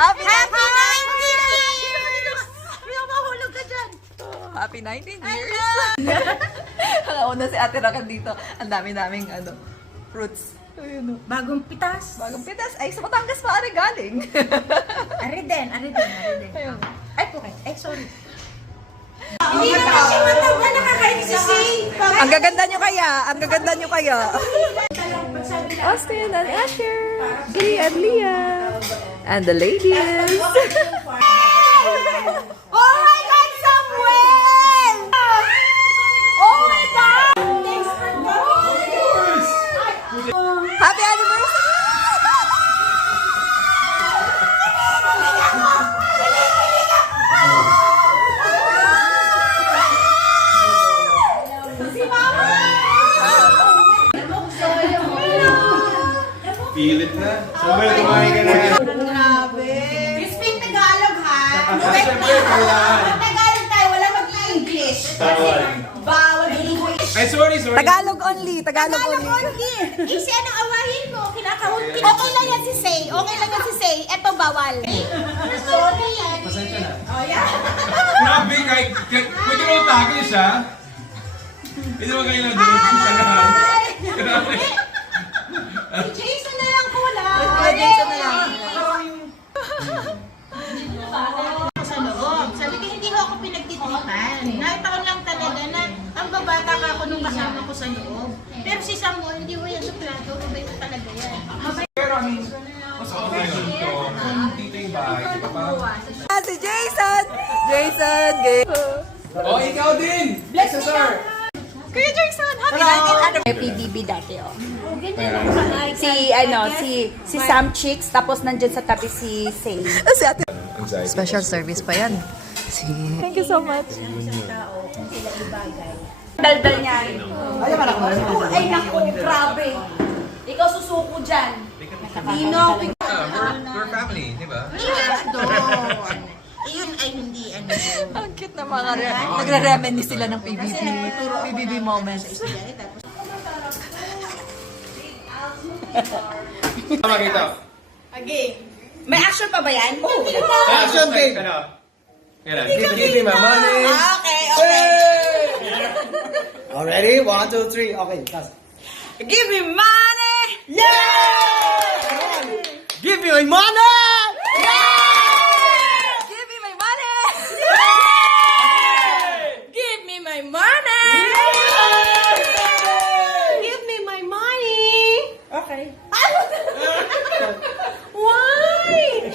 Happy 19 years! Mahulog ka dyan. Happy 19 years! Una si Ate Rakan dito. Ang dami-daming fruits. Ayun, Bagong pitas. bagong pitas. Ay, sa Batangas pa ari galing. Ari din. Ayun. Ay, okay. Ay, sorry. Hindi naman siya mataba, nakakain si Sing. Ang gaganda nyo kaya. Ang gaganda nyo kaya. Austin and Asher. Glee and Leah. And the ladies. Oh my God, Samuel! Oh my God! Happy anniversary! Feel it na. Samuel, kumain ka na. Grabe. You speak Tagalog, ha? Wait Siyempre, kailangan. Pag Tagalog tayo, wala mag-English. Bawal English. Ay, sorry. Tagalog only. Tagalog only. Kasi anong awahin mo? Kinakahon. Okay lang yan si Say. Eto bawal. Sorry yan. Pasensya na. Oh, yeah. Grabe, kahit may kinutagin siya. Hindi naman kayo na doon. Grabe. Si Jason na lang kulang. Jason na lang. Sa loob. Sabi ko, hindi ko ako pinagtitripan. Nakita ko lang talaga na ang babata ka ako nung kasama ko sa loob. Pero si Samuel, hindi mo yan suplado. Mabait ko talaga yan. Pero I mean, mas okay yun. Kung dito yung bahay, di ba parang... Si Jason! Jason! Gay! Oh, ikaw din! Bless you, sir! Kuya Jason! Happy 19th anniversary! PBB dati, oh. Si Sam Chicks, tapos nandyan sa tabi si Say. Si Ate. Special service pa yan. Thank you so much. Daldal niya rin. Ay, naku, grabe. Ikaw susuko dyan. Nino, We're family, di ba? Iyon ay hindi ano. Ang cute na mga nagre-reminisce sila ng PBB. Puro PBB moments. Tama kita. may action pa ba yan? Oo. Action, babe! Ano? Give me my money! Okay. Already? 1, 2, 3. Okay, that's. Give me money! Give me my money! Give me my money! Give me my money! Give me my money! Okay. Why?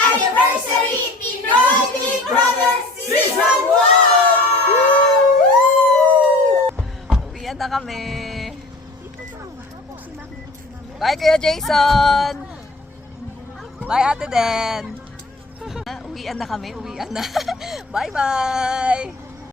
Anniversary Pinoy Big Brother Season 1! Uwian na kami. Bye, Kuya Jason! Bye, Ate Den! Uwian na kami. Bye-bye!